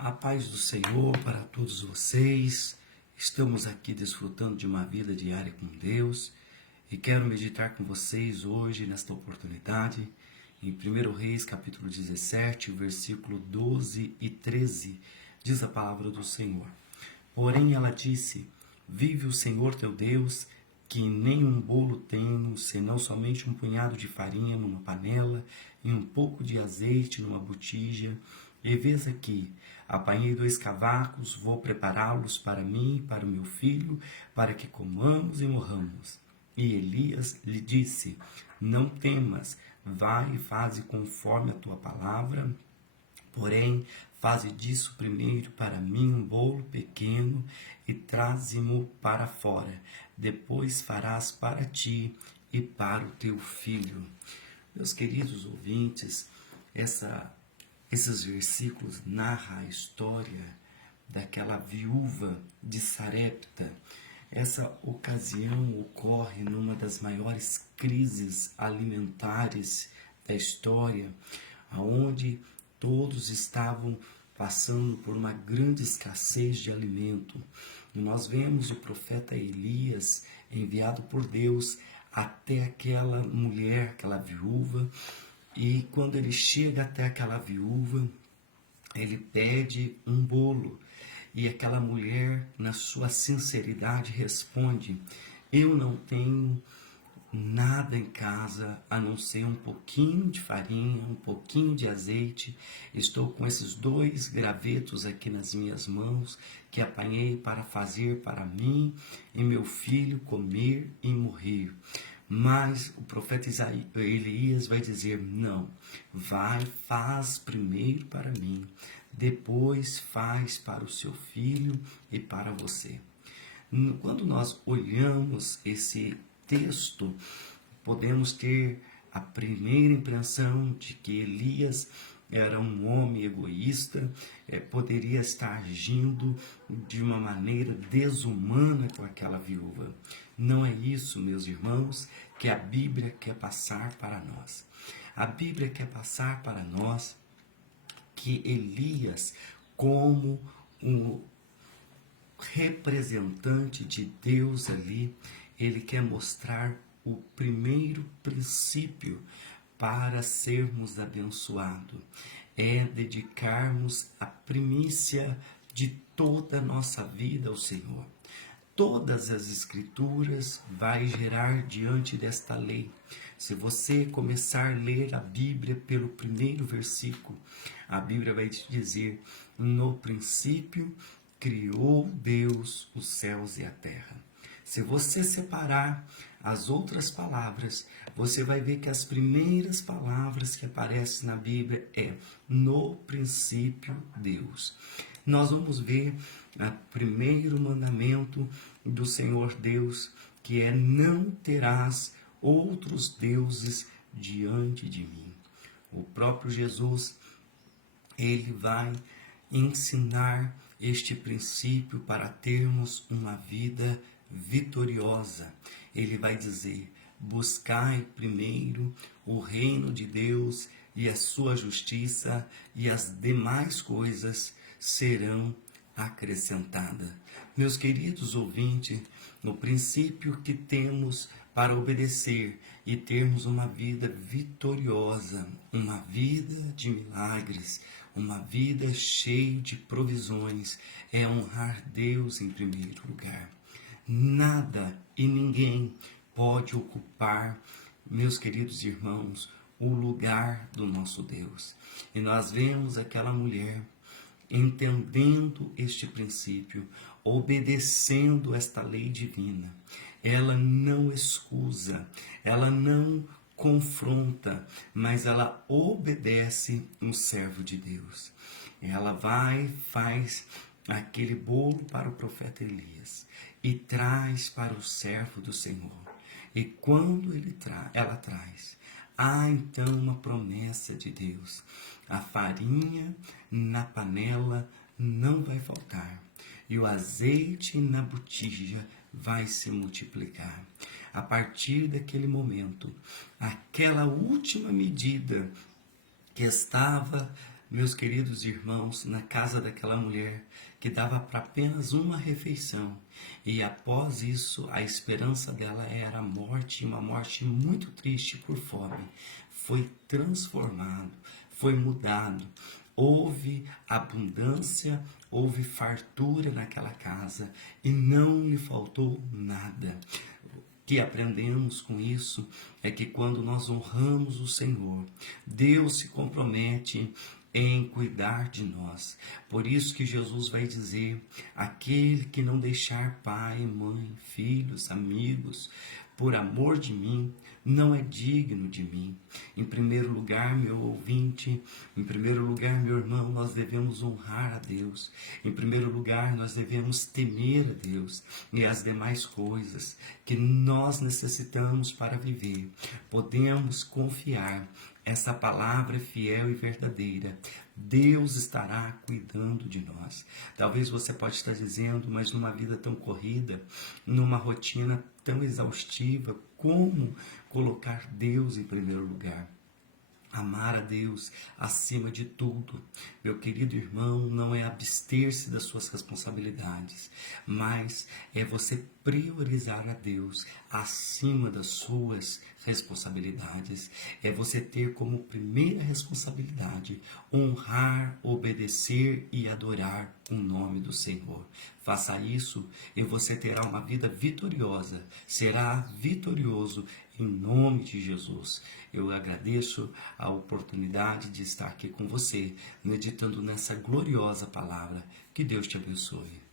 A paz do Senhor para todos vocês. Estamos aqui desfrutando de uma vida diária com Deus e quero meditar com vocês hoje, nesta oportunidade, em 1 Reis, capítulo 17, versículo 12 e 13, diz a palavra do Senhor. Porém ela disse: Vive o Senhor teu Deus, que nem um bolo tenho, senão somente um punhado de farinha numa panela e um pouco de azeite numa botija. E vês aqui, apanhei 2 cavacos, vou prepará-los para mim e para o meu filho, para que comamos e morramos. E Elias lhe disse: Não temas, vai e faze conforme a tua palavra. Porém, faze disso primeiro para mim um bolo pequeno e traze-mo para fora. Depois farás para ti e para o teu filho. Meus queridos ouvintes, esses versículos narram a história daquela viúva de Sarepta. Essa ocasião ocorre numa das maiores crises alimentares da história, onde todos estavam passando por uma grande escassez de alimento. E nós vemos o profeta Elias, enviado por Deus até aquela mulher, aquela viúva, e quando ele chega até aquela viúva, ele pede um bolo. E aquela mulher, na sua sinceridade, responde: Eu não tenho nada em casa a não ser um pouquinho de farinha, um pouquinho de azeite. Estou com esses 2 gravetos aqui nas minhas mãos que apanhei para fazer para mim e meu filho comer e morrer. Mas o profeta Elias vai dizer: não, vai, faz primeiro para mim, depois faz para o seu filho e para você. Quando nós olhamos esse texto, podemos ter a primeira impressão de que Elias era um homem egoísta, poderia estar agindo de uma maneira desumana com aquela viúva. Não é isso, meus irmãos, que a Bíblia quer passar para nós. A Bíblia quer passar para nós que Elias, como um representante de Deus ali, ele quer mostrar o primeiro princípio para sermos abençoados. É dedicarmos a primícia de toda a nossa vida ao Senhor. Todas as escrituras vai gerar diante desta lei. Se você começar a ler a Bíblia pelo primeiro versículo, a Bíblia vai te dizer: no princípio criou Deus os céus e a terra. Se você separar as outras palavras, você vai ver que as primeiras palavras que aparecem na Bíblia é no princípio Deus. Nós vamos ver o primeiro mandamento do Senhor Deus, que é: não terás outros deuses diante de mim. O próprio Jesus, ele vai ensinar este princípio para termos uma vida vitoriosa. Ele vai dizer: buscai primeiro o reino de Deus e a sua justiça, e as demais coisas serão acrescentadas. Meus queridos ouvintes, no princípio que temos para obedecer e termos uma vida vitoriosa, uma vida de milagres, uma vida cheia de provisões, é honrar Deus em primeiro lugar. Nada e ninguém pode ocupar, meus queridos irmãos, o lugar do nosso Deus. E nós vemos aquela mulher entendendo este princípio, obedecendo esta lei divina. Ela não excusa, ela não confronta, mas ela obedece um servo de Deus. Ela vai, faz aquele bolo para o profeta Elias e traz para o servo do Senhor. E quando ela traz, há então uma promessa de Deus: a farinha na panela não vai faltar, e o azeite na botija vai se multiplicar. A partir daquele momento, aquela última medida que estava Meus queridos irmãos, na casa daquela mulher que dava para apenas uma refeição, e após isso a esperança dela era a morte, uma morte muito triste por fome, foi transformado, foi mudado. Houve abundância, houve fartura naquela casa e não lhe faltou nada. O que aprendemos com isso é que quando nós honramos o Senhor, Deus se compromete em cuidar de nós. Por isso que Jesus vai dizer: aquele que não deixar pai, mãe, filhos, amigos, por amor de mim, não é digno de mim. Em primeiro lugar, meu ouvinte, em primeiro lugar, meu irmão, nós devemos honrar a Deus. Em primeiro lugar, nós devemos temer a Deus. E as demais coisas que nós necessitamos para viver, podemos confiar. Essa palavra é fiel e verdadeira. Deus estará cuidando de nós. Talvez você pode estar dizendo, mas numa vida tão corrida, numa rotina tão exaustiva, como colocar Deus em primeiro lugar? Amar a Deus acima de tudo, meu querido irmão, não é abster-se das suas responsabilidades, mas é você priorizar a Deus acima das suas responsabilidades. É você ter como primeira responsabilidade honrar, obedecer e adorar o nome do Senhor. Faça isso e você terá uma vida vitoriosa, será vitorioso em nome de Jesus. Eu agradeço a oportunidade de estar aqui com você, meditando nessa gloriosa palavra. Que Deus te abençoe.